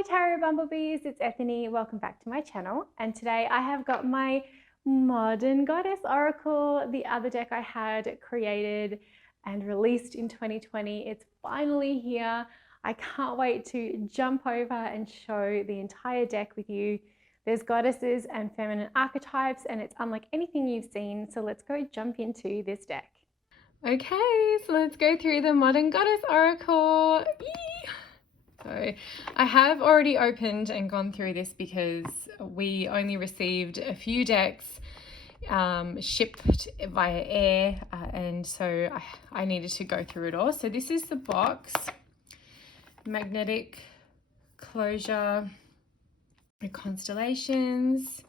Hi Tarot Bumblebees, it's Ethony. Welcome back to my channel. And today I have got my Modern Goddess Oracle, the other deck I had created and released in 2020. It's finally here. I can't wait to jump over and show the entire deck with you. There's goddesses and feminine archetypes, and it's unlike anything you've seen. So let's go jump into this deck. Okay, so let's go through the Modern Goddess Oracle. Yee! So I have already opened and gone through this because we only received a few decks shipped via air, and so I needed to go through it all. So this is the box, magnetic closure, the constellations.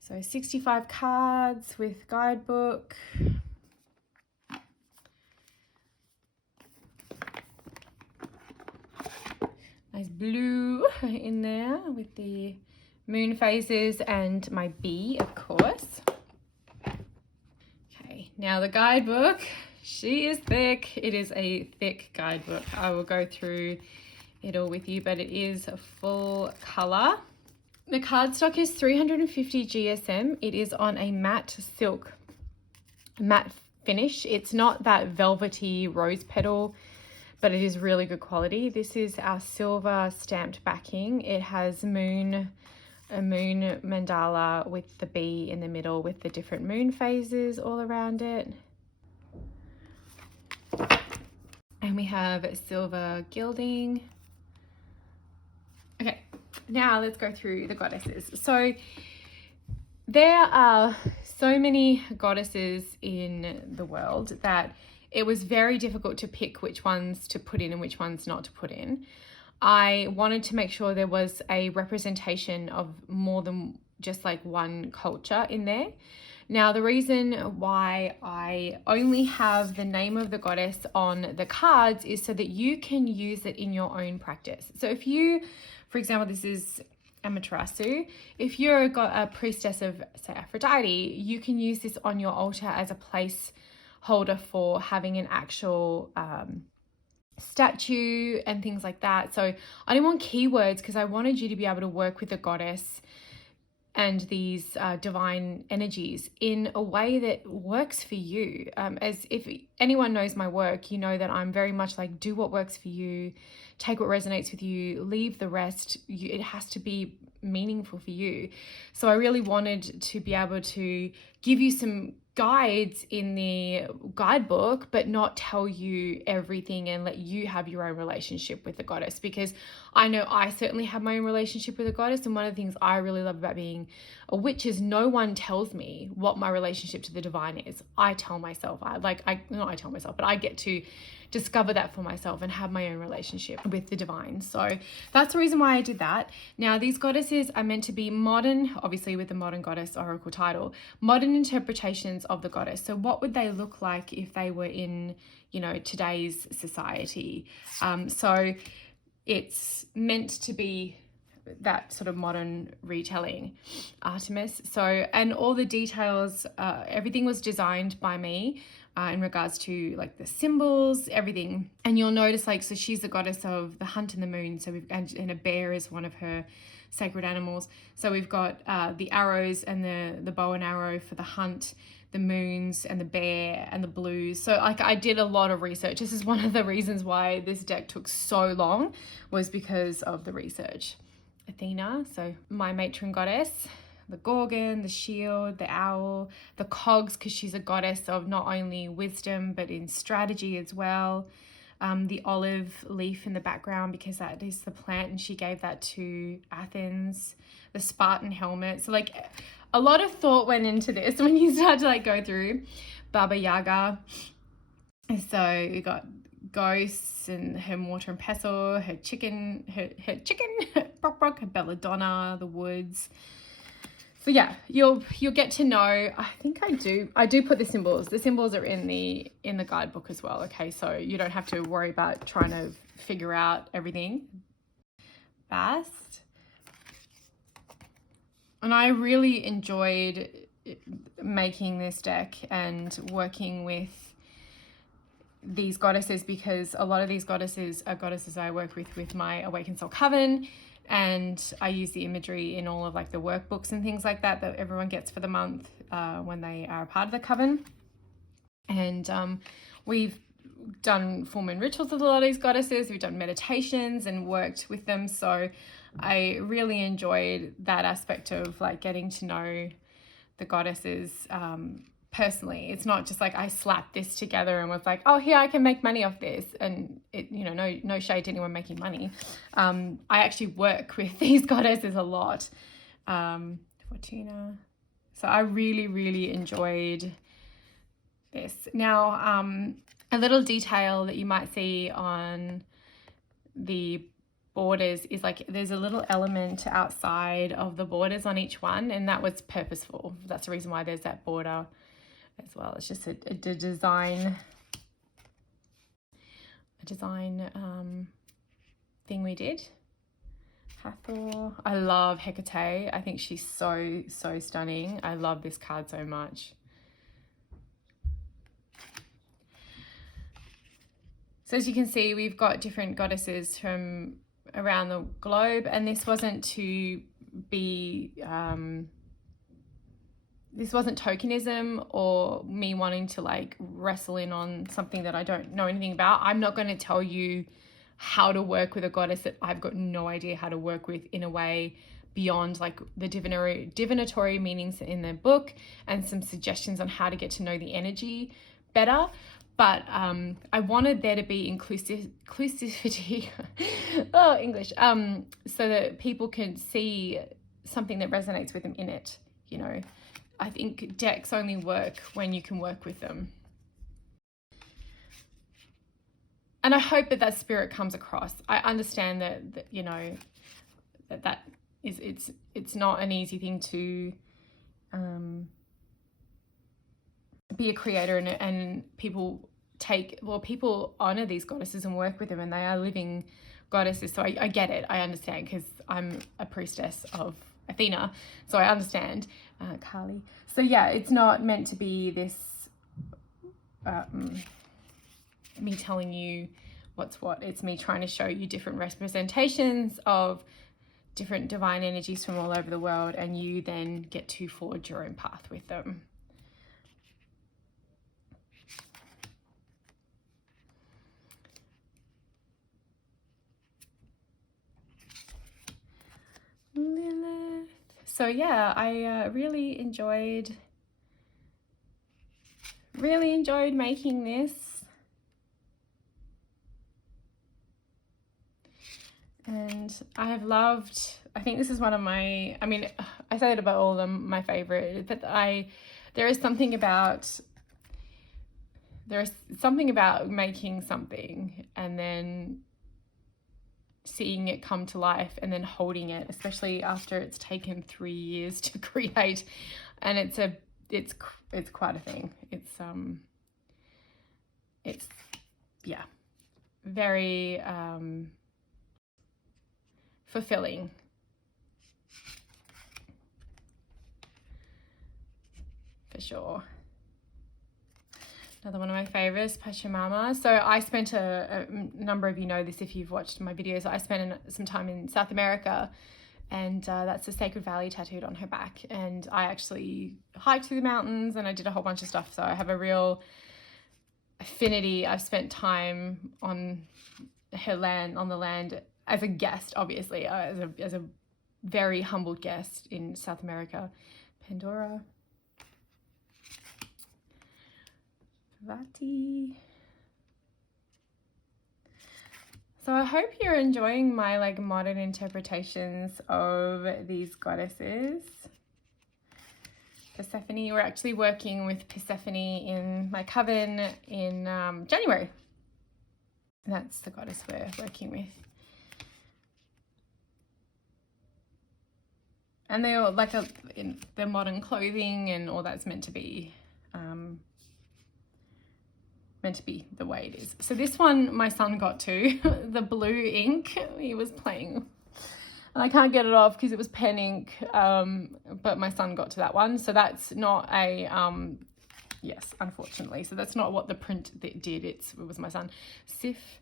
So 65 cards with guidebook. Nice blue in there with the moon phases and my bee, of course. Okay, now the guidebook, she is thick. It is a thick guidebook. I will go through it all with you, but it is a full color. The cardstock is 350 GSM. It is on a matte silk, matte finish. It's not that velvety rose petal, but it is really good quality. This is our silver stamped backing. It has a moon mandala with the bee in the middle with the different moon phases all around it. And we have silver gilding. Okay, now let's go through the goddesses. So there are so many goddesses in the world that it was very difficult to pick which ones to put in and which ones not to put in. I wanted to make sure there was a representation of more than just like one culture in there. Now, the reason why I only have the name of the goddess on the cards is so that you can use it in your own practice. So if you, for example, this is Amaterasu. If you're a priestess of, say, Aphrodite, you can use this on your altar as a place holder for having an actual statue and things like that. So I didn't want keywords because I wanted you to be able to work with the goddess and these divine energies in a way that works for you. As if anyone knows my work, you know that I'm very much like, do what works for you, take what resonates with you, leave the rest. It has to be meaningful for you. So I really wanted to be able to give you some guides in the guidebook, but not tell you everything and let you have your own relationship with the goddess, because I know I certainly have my own relationship with the goddess. And one of the things I really love about being a witch is no one tells me what my relationship to the divine is. I tell myself, I tell myself, but I get to discover that for myself and have my own relationship with the divine. So that's the reason why I did that. Now, these goddesses are meant to be modern, obviously with the Modern Goddess Oracle title, modern interpretations of the goddess. So what would they look like if they were in, today's society? So it's meant to be that sort of modern retelling, Artemis. So, and all the details, everything was designed by me in regards to like the symbols, everything. And you'll notice so she's the goddess of the hunt and the moon. So and a bear is one of her sacred animals. So we've got the arrows and the bow and arrow for the hunt, the moons and the bear and the blues. So I did a lot of research. This is one of the reasons why this deck took so long, was because of the research. Athena, so my matron goddess, the Gorgon, the shield, the owl, the cogs, because she's a goddess of not only wisdom, but in strategy as well. The olive leaf in the background, because that is the plant, and she gave that to Athens. The Spartan helmet. So a lot of thought went into this when you start to go through. Baba Yaga. So we got ghosts and her mortar and pestle, her chicken, her belladonna, the woods. So yeah, you'll get to know. I think I do put the symbols. The symbols are in the guidebook as well. Okay, so you don't have to worry about trying to figure out everything. Bast. And I really enjoyed making this deck and working with these goddesses because a lot of these goddesses are goddesses I work with my Awakened Soul Coven, and I use the imagery in all of like the workbooks and things like that everyone gets for the month when they are a part of the coven. And we've done full moon rituals with a lot of these goddesses. We've done meditations and worked with them. So I really enjoyed that aspect of like getting to know the goddesses personally. It's not just like I slapped this together and was like, oh, here, I can make money off this. And it, you know, no shade to anyone making money. I actually work with these goddesses a lot. Fortuna. So I really enjoyed this. Now, a little detail that you might see on the borders is like there's a little element outside of the borders on each one, and that was purposeful. That's the reason why there's that border as well. It's just a design thing we did. Hathor. I love Hecate. I think she's so stunning. I love this card so much. So as you can see, we've got different goddesses from around the globe, and this wasn't to be, this wasn't tokenism or me wanting to like wrestle in on something that I don't know anything about. I'm not going to tell you how to work with a goddess that I've got no idea how to work with in a way beyond like the divinatory meanings in the book and some suggestions on how to get to know the energy better. But I wanted there to be inclusivity, oh, English, so that people can see something that resonates with them in it, you know. I think decks only work when you can work with them. And I hope that spirit comes across. I understand that you know, that is, it's not an easy thing to be a creator, and people honor these goddesses and work with them, and they are living goddesses. So I get it. I understand, because I'm a priestess of Athena, so I understand. Kali. So yeah, it's not meant to be this me telling you what's what. It's me trying to show you different representations of different divine energies from all over the world, and you then get to forge your own path with them. Lilith. So yeah, I really enjoyed making this. And I have loved, I think this is one of my, I mean, I say it about all of them, my favorite, but there is something about making something and then seeing it come to life and then holding it, especially after it's taken 3 years to create. And it's quite a thing. It's yeah, very fulfilling. For sure. Another one of my favorites, Pachamama. So I spent a number of you know this if you've watched my videos. I spent some time in South America, and that's the Sacred Valley tattooed on her back. And I actually hiked through the mountains and I did a whole bunch of stuff. So I have a real affinity. I've spent time on her land, on the land as a guest, obviously, as a very humbled guest in South America. Pandora. Vati. So I hope you're enjoying my like modern interpretations of these goddesses. Persephone, we're actually working with Persephone in my coven in January. That's the goddess we're working with. And they're like in their modern clothing and all that's meant to be the way it is. So this one my son got to, the blue ink, he was playing. And I can't get it off because it was pen ink, but my son got to that one. So that's not a Yes, unfortunately. So that's not what the print did. It was my son. Sif.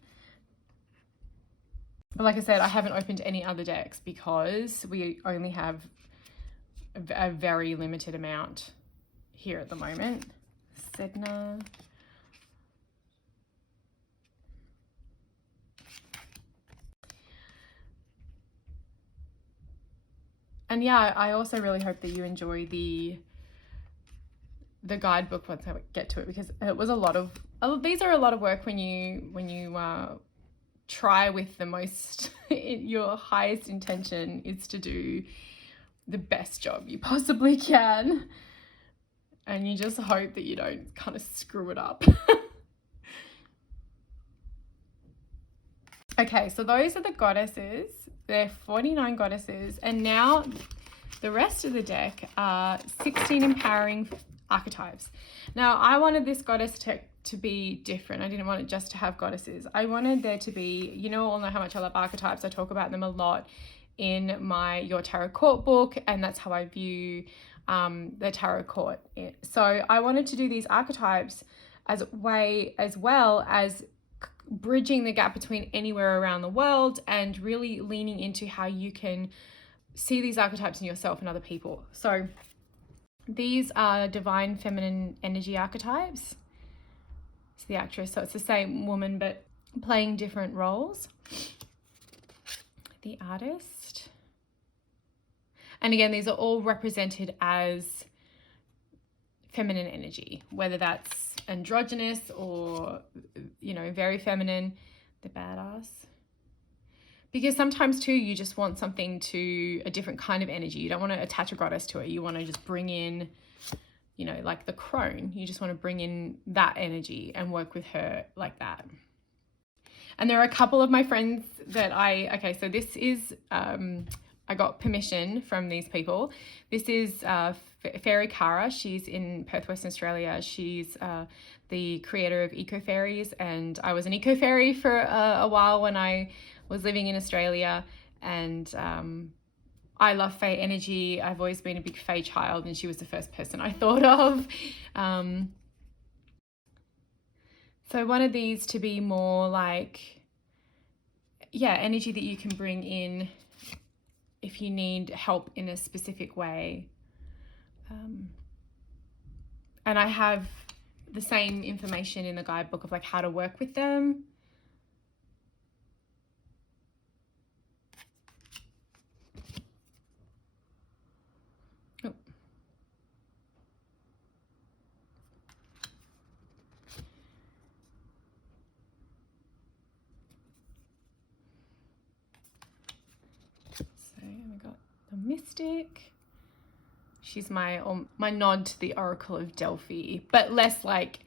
But like I said, I haven't opened any other decks because we only have a very limited amount here at the moment. Sedna. And yeah, I also really hope that you enjoy the guidebook once I get to it, because it was a lot of these are a lot of work when you try with the most your highest intention is to do the best job you possibly can, and you just hope that you don't kind of screw it up. Okay, so those are the goddesses. There are 49 goddesses, and now the rest of the deck are 16 empowering archetypes. Now, I wanted this goddess to be different. I didn't want it just to have goddesses. I wanted there to be, you know, all know how much I love archetypes. I talk about them a lot in my Your Tarot Court book, and that's how I view the Tarot Court. So I wanted to do these archetypes as well as bridging the gap between anywhere around the world and really leaning into how you can see these archetypes in yourself and other people. So these are divine feminine energy archetypes. It's the actress, so it's the same woman but playing different roles. The artist. And again, these are all represented as feminine energy, whether that's androgynous or, you know, very feminine. The badass. Because sometimes too, you just want something to a different kind of energy. You don't want to attach a goddess to it. You want to just bring in, you know, like the crone. You just want to bring in that energy and work with her like that. And there are a couple of my friends that okay, so this is, I got permission from these people. This is Fairy Cara. She's in Perth, Western Australia. She's the creator of Eco Fairies, and I was an Eco Fairy for a while when I was living in Australia, and I love Fae energy. I've always been a big Fae child, and she was the first person I thought of. So I wanted these to be more like, yeah, energy that you can bring in if you need help in a specific way. And I have the same information in the guidebook of like how to work with them. Oh. So we got the Mystic. She's my nod to the Oracle of Delphi, but less like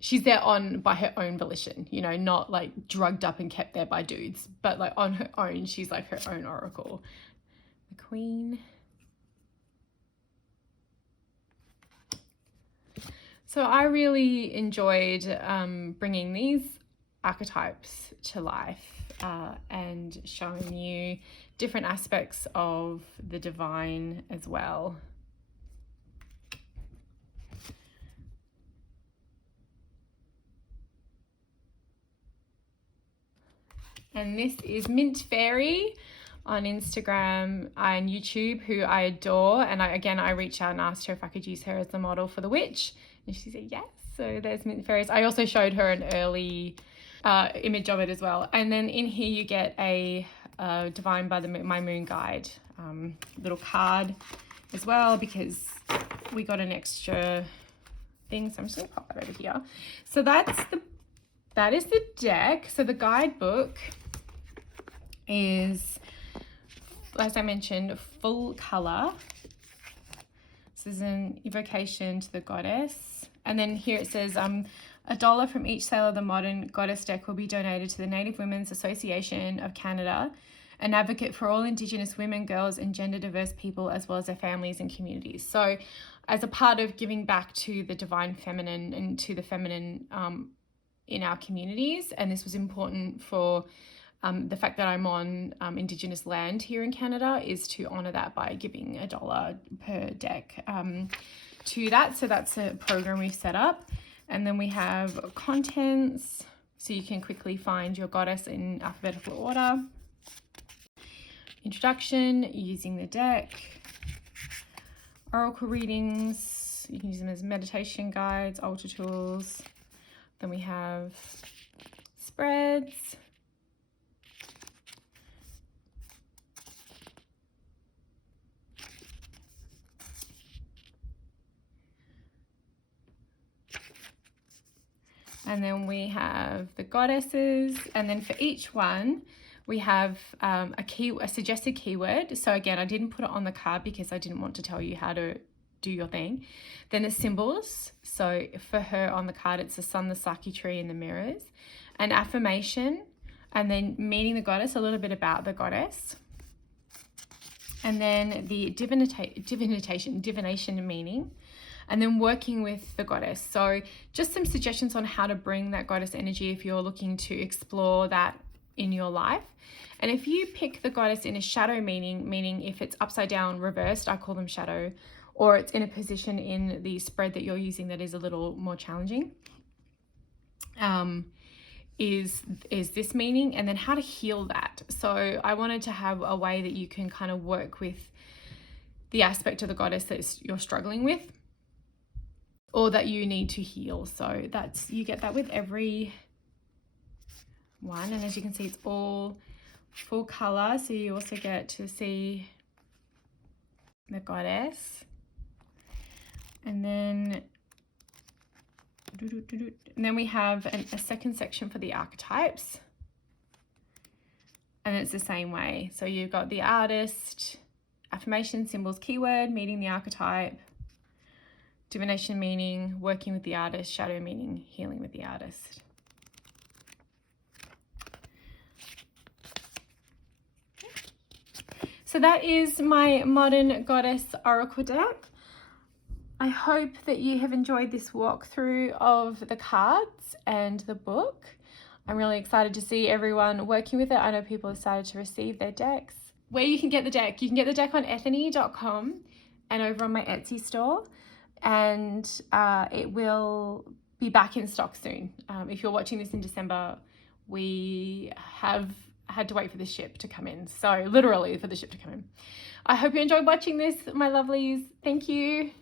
she's there by her own volition, you know, not like drugged up and kept there by dudes, but like on her own, she's like her own oracle. The Queen. So I really enjoyed bringing these archetypes to life and showing you different aspects of the divine as well. And this is Mint Fairy on Instagram and YouTube, who I adore. And I reached out and asked her if I could use her as the model for the witch, and she said yes. So there's Mint Fairies. I also showed her an early image of it as well. And then in here you get a Divine by My Moon guide little card as well, because we got an extra thing. So I'm just gonna pop that over here. So that is the deck. So the guidebook is, as I mentioned, full color. This is an evocation to the goddess. And then here it says, $1 from each sale of the Modern Goddess deck will be donated to the Native Women's Association of Canada, an advocate for all Indigenous women, girls, and gender diverse people, as well as their families and communities. So as a part of giving back to the divine feminine and to the feminine in our communities, and this was important for the fact that I'm on Indigenous land here in Canada, is to honour that by giving $1 per deck. to that. So that's a program we've set up. And then we have contents, so you can quickly find your goddess in alphabetical order. Introduction, using the deck. Oracle readings, you can use them as meditation guides, altar tools. Then we have spreads. And then we have the goddesses, and then for each one we have a suggested keyword. So again, I didn't put it on the card because I didn't want to tell you how to do your thing. Then the symbols. So for her on the card, it's the sun, the Saki tree, and the mirrors. An affirmation, and then meeting the goddess, a little bit about the goddess. And then the divination meaning. And then working with the goddess. So just some suggestions on how to bring that goddess energy if you're looking to explore that in your life. And if you pick the goddess in a shadow meaning if it's upside down, reversed, I call them shadow, or it's in a position in the spread that you're using that is a little more challenging, is this meaning, and then how to heal that. So I wanted to have a way that you can kind of work with the aspect of the goddess that you're struggling with, or that you need to heal. So that's, you get that with every one. And as you can see, it's all full color. So you also get to see the goddess. And then we have a second section for the archetypes. And it's the same way. So you've got the artist, affirmation, symbols, keyword, meeting the archetype, divination meaning, working with the artist, shadow meaning, healing with the artist. So that is my Modern Goddess Oracle deck. I hope that you have enjoyed this walkthrough of the cards and the book. I'm really excited to see everyone working with it. I know people have started to receive their decks. Where you can get the deck, you can get the deck on ethony.com and over on my Etsy store. And it will be back in stock soon. If you're watching this in December, we have had to wait for the ship to come in. So literally for the ship to come in. I hope you enjoyed watching this, my lovelies. Thank you.